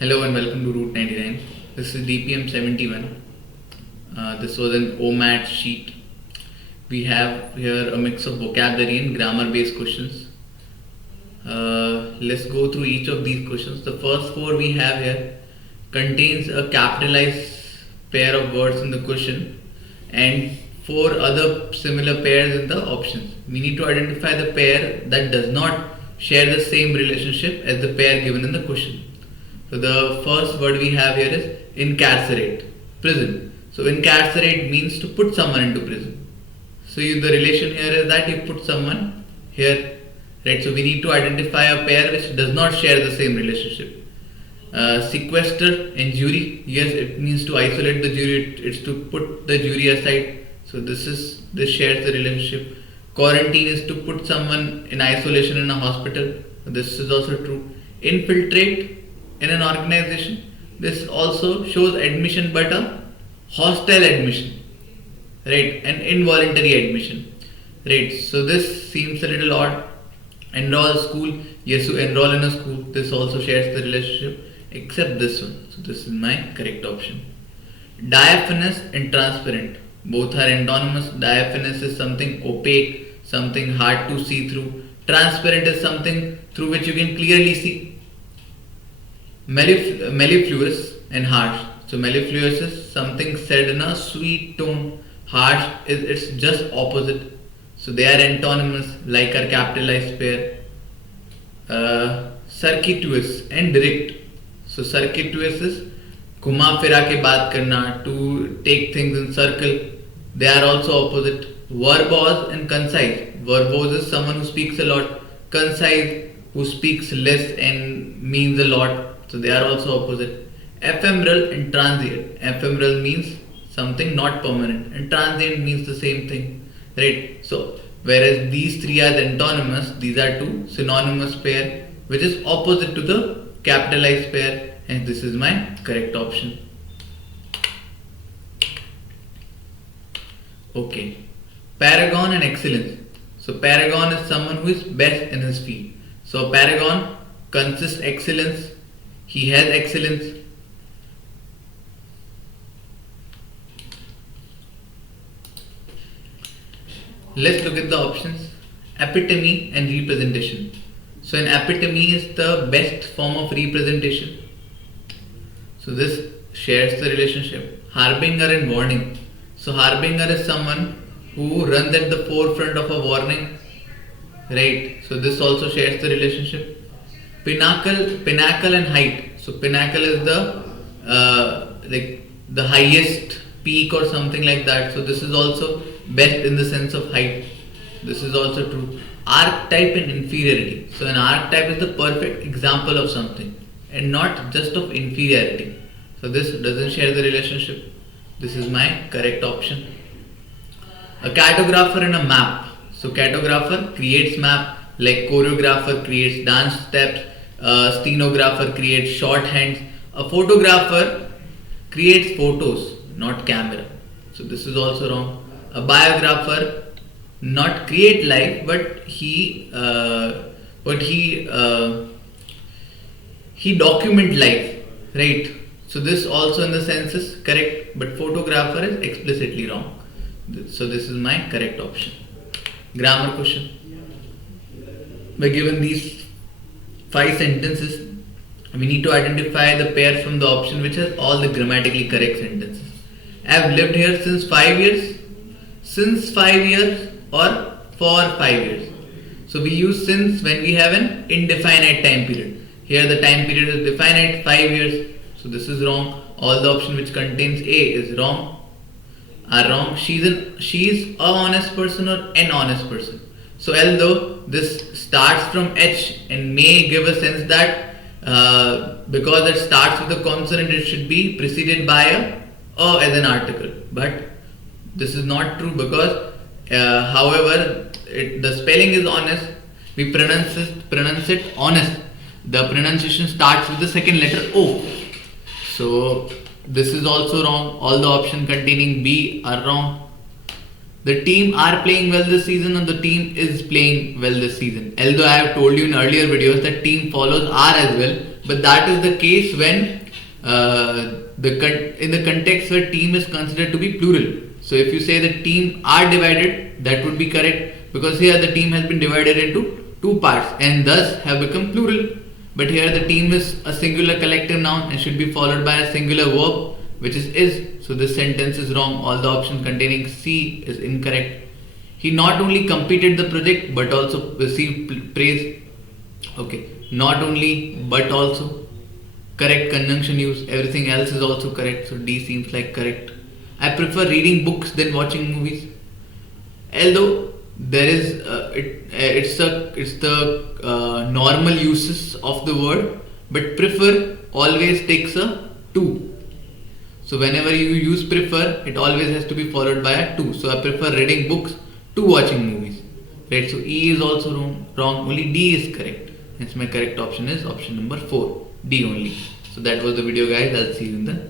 Hello and welcome to Route 99. This is DPM 71. This was an OMAT sheet. We have here a mix of vocabulary and grammar based questions. Let's go through each of these questions. The first four we have here contains a capitalized pair of words in the question and four other similar pairs in the options. We need to identify the pair that does not share the same relationship as the pair given in the question. So the first word we have here is incarcerate, prison. So incarcerate means to put someone into prison. So the relation here is that you put someone here, right? So we need to identify a pair which does not share the same relationship. Sequester and jury, yes, it means to isolate the jury. It's to put the jury aside. So this shares the relationship. Quarantine is to put someone in isolation in a hospital. This is also true. Infiltrate in an organization, this also shows admission but a hostile admission, right, an involuntary admission, right. So this seems a little odd. Enroll school, yes, to enroll in a school, this also shares the relationship except this one. So this is my correct option. Diaphanous and transparent, both are antonymous. Diaphanous is something opaque, something hard to see through. Transparent is something through which you can clearly see. Mellifluous and harsh. So mellifluous is something said in a sweet tone. Harsh is it's just opposite. So they are antonymous like our capitalized pair. Circuitous and direct. So circuitous is घुमा फिरा के बात करना, to take things in circle. They are also opposite. Verbose and concise. Verbose is someone who speaks a lot. Concise, who speaks less and means a lot. So they are also opposite. Ephemeral and transient. Ephemeral means something not permanent, and transient means the same thing, right? So whereas these three are antonymous, these are two synonymous pair, which is opposite to the capitalized pair, and this is my correct option. Okay. Paragon and excellence. So paragon is someone who is best in his field. So paragon consists excellence. He has excellence. Let's look at the options. Epitome and representation. So an epitome is the best form of representation. So this shares the relationship. Harbinger and warning. So harbinger is someone who runs at the forefront of a warning, right? So this also shares the relationship. Pinnacle and height. So pinnacle is the highest peak or something like that. So this is also best in the sense of height. This is also true. Archetype and inferiority. So an archetype is the perfect example of something and not just of inferiority. So this doesn't share the relationship. This is my correct option. A cartographer and a map. So cartographer creates map, like choreographer creates dance steps, a stenographer creates shorthands, a photographer creates photos, not camera. So this is also wrong. A biographer not create life, but he document life, right? So this also in the sense is correct, but photographer is explicitly wrong. So this is my correct option. Grammar question. We're given these 5 sentences. We need to identify the pair from the option which has all the grammatically correct sentences. I have lived here since 5 years, since 5 years, or for 5 years. So we use since when we have an indefinite time period. Here the time period is definite, 5 years. So this is wrong. All the option which contains A is wrong. Are wrong. She is a honest person or an honest person. So although this starts from H and may give a sense that because it starts with a consonant, it should be preceded by a as an article. But this is not true because however the spelling is honest, we pronounce it honest. The pronunciation starts with the second letter O. So this is also wrong. All the options containing B are wrong. The team are playing well this season and the team is playing well this season. Although I have told you in earlier videos that team follows are as well, but that is the case when in the context where team is considered to be plural. So if you say the team are divided, that would be correct, because here the team has been divided into two parts and thus have become plural. But here the team is a singular collective noun and should be followed by a singular verb, which is. So this sentence is wrong. All the options containing C is incorrect. He not only completed the project but also received praise. Okay, not only but also. Correct conjunction use. Everything else is also correct. So D seems like correct. I prefer reading books than watching movies. Although there is it's the normal uses of the word, but prefer always takes a to. So whenever you use prefer, it always has to be followed by a to. So I prefer reading books to watching movies. Right? So E is also wrong. Only D is correct. Hence my correct option is option number 4. D only. So that was the video, guys. I'll see you in the